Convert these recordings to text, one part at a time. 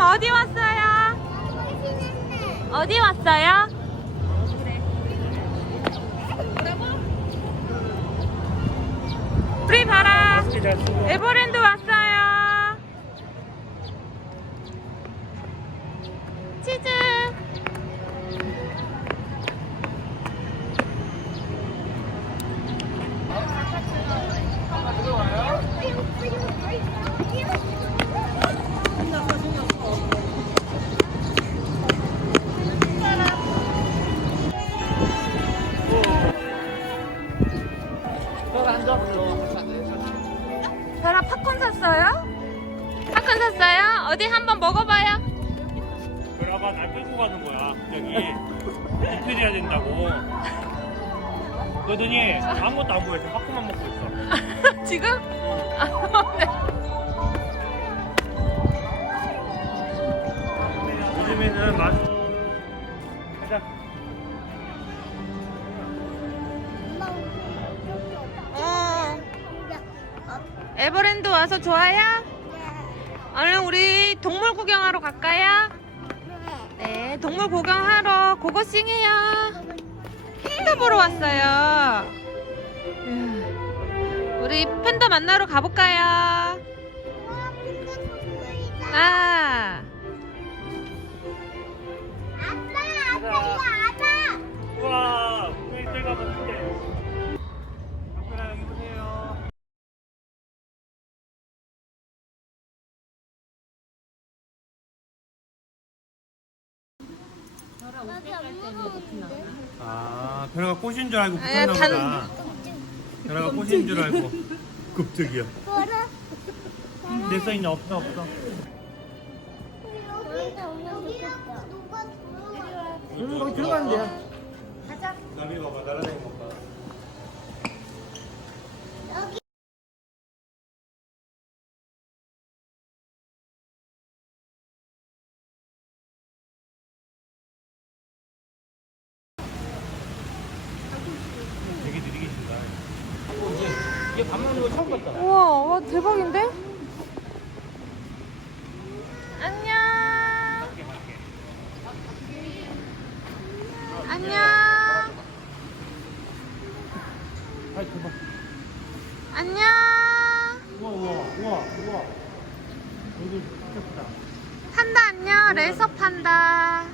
어디 왔어요? 어디 왔어요? 우리 봐라. 에버랜드 왔어요. 샀어요? 팝콘 샀어요? 어디 한번 먹어봐요. 그러가 날 끌고 가는 거야 갑자기 리필해야 된다고 그러더니 아무것도 안 보여 지금 팝콘만 먹고 있어 지금? 와서 좋아요? 얼른 우리 동물 구경하러 갈까요? 네, 동물 구경하러 고고싱해요. 팬더 보러 왔어요. 이야, 우리 팬더 만나러 가볼까요? 아 별아가 꽃인 줄 알고 아니야, 붙었나 단- 보다. 별아가 꽃인 줄 알고. 깜짝이야. 내 써있냐 없어 없어. 응 거기 들어가면 돼요 이게 밥 먹는 거 처음 봤다. 우와, 와 대박인데? 안녕. 안녕. 아 대박. 안녕. 우와 우와 우와 우와. 여기 크다. 판다 안녕. 레서 판다.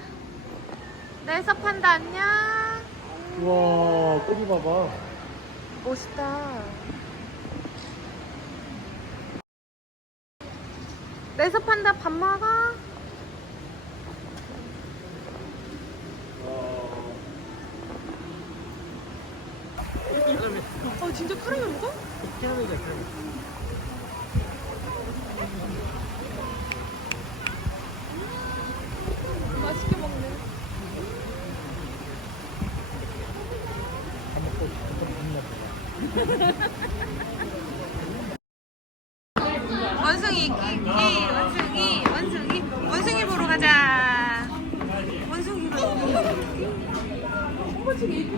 레서 판다 안녕. 우와 꼬리 봐봐. 멋있다. 레서 판다 밥 먹어. 어 진짜 카라멜 먹어? 캐러멜이다 캐러멜. 맛있게 먹네. 밥 먹고 좀 먹나 보다. 원숭이 끼, 끼 원숭이 원숭이 원숭이 보러 가자. 원숭이 보러. 아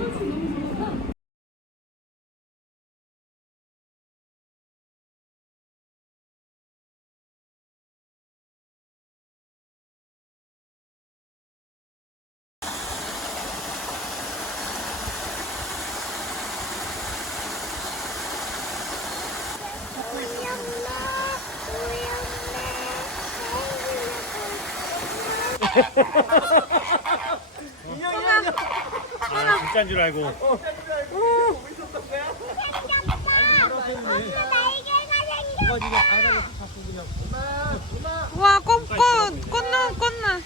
진짜인 줄 알고. 와 꽃꽃 꽃눈 꽃눈.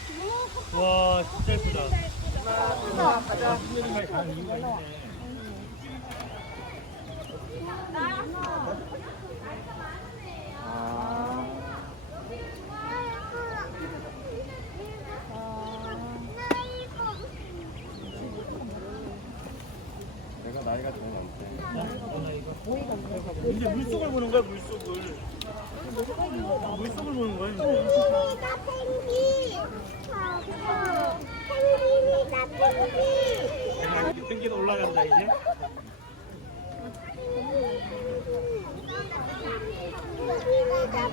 와 진짜 예쁘다. 내가 나이가 더 많대. 이제 물속을 보는 거야 물속을. 물속을 보는 거야. 펭귄이다 펭귄 어, 펭귄이다 펭귄 펭귄 올라간다 이제. 펭귄이다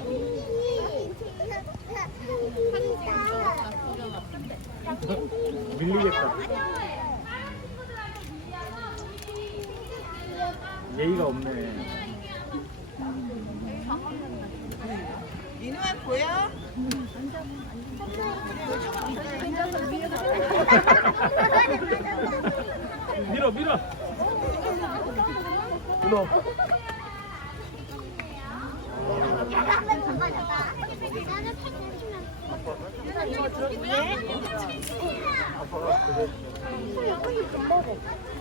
펭귄 밀리겠다. 예의가 없네. 민우야 보여? 밀어 밀어. 밀어. 여기 옆에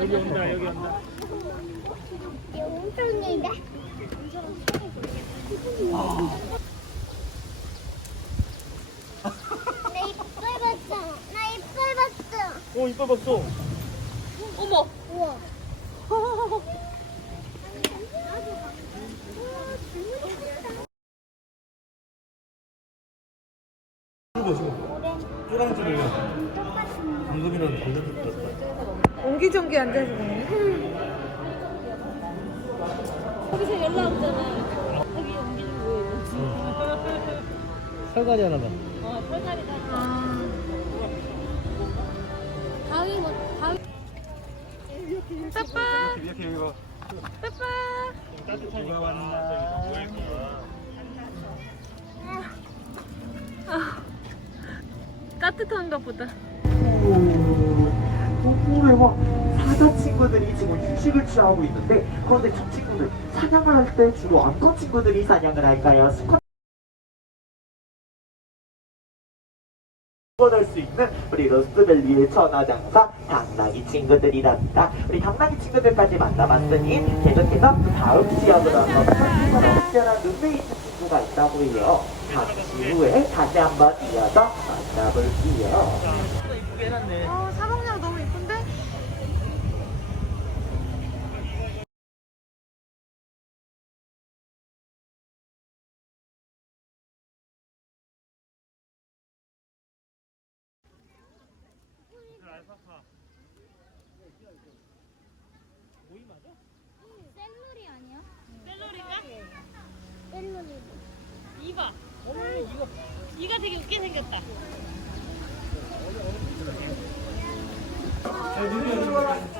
여기 온다 여기 온다. 용종이다. 나 이빨 봤어. 나 이빨 봤 어. 오 이빨 봤어. 어머. 우와. 지금 방금이랑 들었다. 옹기종기 앉아서. 거기서 연락 오잖아. 여기 왜? 살갈이 하나 봐. 어, 털갈이다. 아. 가위 뭐 가위. 빠빠. 이렇게 여기 봐. 빠빠. 따뜻하니까 왔나. 따뜻한가 보다. 동물의 왕 사자 친구들이 지금 휴식을 취하고 있는데 그런데 저 친구들 사냥을 할 때 주로 어떤 친구들이 사냥을 할까요? 스쿼 얻을 수 있는 우리 로스밸리의 천하장사 당나귀 친구들이랍니다. 우리 당나귀 친구들까지 만나봤으니 계속해서 그 다음 지역으로 한번. 특별한 눈에 있는 친구가 있다고 해요. 잠시 후에 다시 한번 이어서 만나볼게요. 어, 사방향 너무 이쁜데? 셀룰이 아니야? 셀룰인가? 셀룰이. 이봐. 이거 이가 되게 웃게 생겼다. 열어.